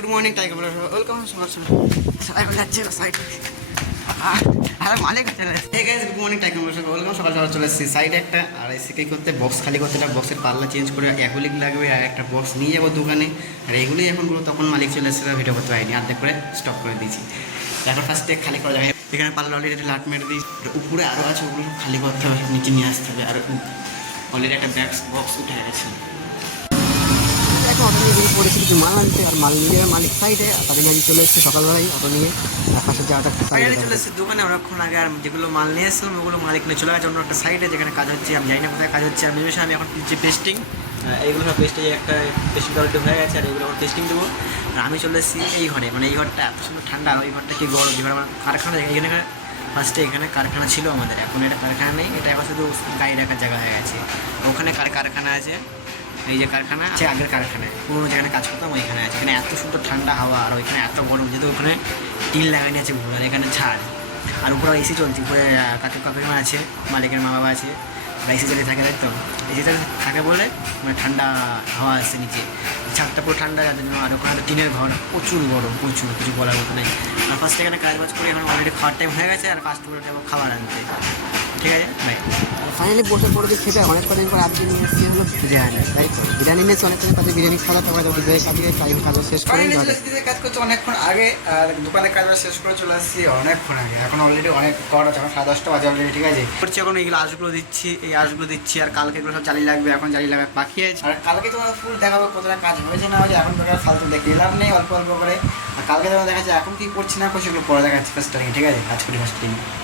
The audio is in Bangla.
গুড মর্নিং টাইগার ওয়েলকাম সবাই যাচ্ছে সাইড আর মালিক গুড মর্নিং টাইগার ওয়েলকাম সকাল সকাল চলে এসেছি সাইডে একটা আর এসে করতে বক্স খালি করতে বক্সের পাল্লা চেঞ্জ করে অ্যাকুলিক লাগবে আর একটা বক্স নিয়ে যাবো দোকানে আর এগুলোই এখন পুরো তখন মালিক চলে এসেছে ভিডিও করতে পারিনি অর্ধেক করে স্টপ করে দিয়েছি তারপর ফার্স্টে খালি করা যাবে এখানে পাল্লা অলরেডি লাট মেরে দিই উপরে আরও আছে ওগুলো খালি করতে হবে নিচে নিয়ে আসতে হবে আর অলরেডি একটা বক্স উঠে গেছে অটো নিয়ে বেরিয়ে পড়েছি কিছু মাল আনতে আর মাল নিয়ে মালিক সাইডে তাদের গাড়ি চলে এসেছে সকালবেলায় অটো নিয়ে পাশে যাওয়াটা একটা সাইডে চলে এসেছে দোকানে অনেকক্ষণ আগে আর যেগুলো মাল নিয়ে এসেছিলাম ওগুলো মালিক নিয়ে চলে গেছে অন্য একটা সাইডে যেখানে কাজ হচ্ছে আমি জানি না কোথায় কাজ হচ্ছে আমি ভেবেছি আমি এখন যে পেস্টিং এইগুলো সব পেস্টে একটা পেস্টিং অলরেডি হয়ে গেছে আর এইগুলো এখন টেস্টিং দেবো আর আমি চলে এসেছি এই ঘরে মানে এই ঘরটা এত সুন্দর ঠান্ডা আর ওই ঘরটা কি গরম যেখানে আমার কারখানা এখানে ফার্স্টে এখানে কারখানা ছিল আমাদের এখন এটা কারখানা নেই এটা এখন শুধু গাড়ি রাখার জায়গা হয়ে গেছে ওখানে কারখানা আছে এই যে কারখানা আছে আগের কারখানায় পুরোনো যেখানে কাজ করতাম ওইখানে আছে এখানে এত সুন্দর ঠান্ডা হাওয়া আর ওইখানে এত গরম যেহেতু ওখানে টিন লাগানো আছে ঘুরে আর এখানে ছাড় আর উপরে এসি চলছে উপরে কাকিমা আছে মালিকের মা বাবা আছে এসি চালিয়ে থাকে তাই তো এসি চালিয়ে থাকে বলে মানে ঠান্ডা হাওয়া আসছে নিচে ছাদটা পুরো ঠান্ডা যাদের জন্য আর ওখানে টিনের ঘর প্রচুর গরম প্রচুর কিছু বলার মতো নেই আর ফার্স্ট এখানে কাজ বাজ করে এখন অলরেডি খাওয়ার টাইম হয়ে গেছে আর ফার্স্ট করে যাবো খাবার আনতে ঠিক আছে ভাই ফাইনালি বসে পড়ে যে খেতে অনেক কদিন পর আজকে নিয়ে এসেছি হলো বিরিয়ানি তাই তো বিরিয়ানি নিয়েছি অনেক কদিন কাজে বিরিয়ানি খাওয়া তারপরে বিরিয়ানি কাজে কাজ শেষ করে কাজ করছে অনেকক্ষণ আগে আর দোকানের কাজ শেষ করে চলে আসছি অনেকক্ষণ আগে এখন অলরেডি অনেক কর আছে এখন 10:30 বাজে অলরেডি ঠিক আছে করছি এখন এইগুলো আঁশগুলো দিচ্ছি এই আঁশগুলো দিচ্ছি আর কালকে এগুলো সব জালি লাগবে এখন জালি লাগবে বাকি আছে আর কালকে তোমার ফুল দেখাবো কতটা কাজ হয়েছে না হয়েছে এখন তোকে ফালতু দেখে এলাম নেই অল্প অল্প করে আর কালকে তোমার দেখাচ্ছে এখন কি করছি না করছি এগুলো পরে দেখাচ্ছি ফার্স্ট টাইম ঠিক আছে কাজ করি ফার্স্ট টাইম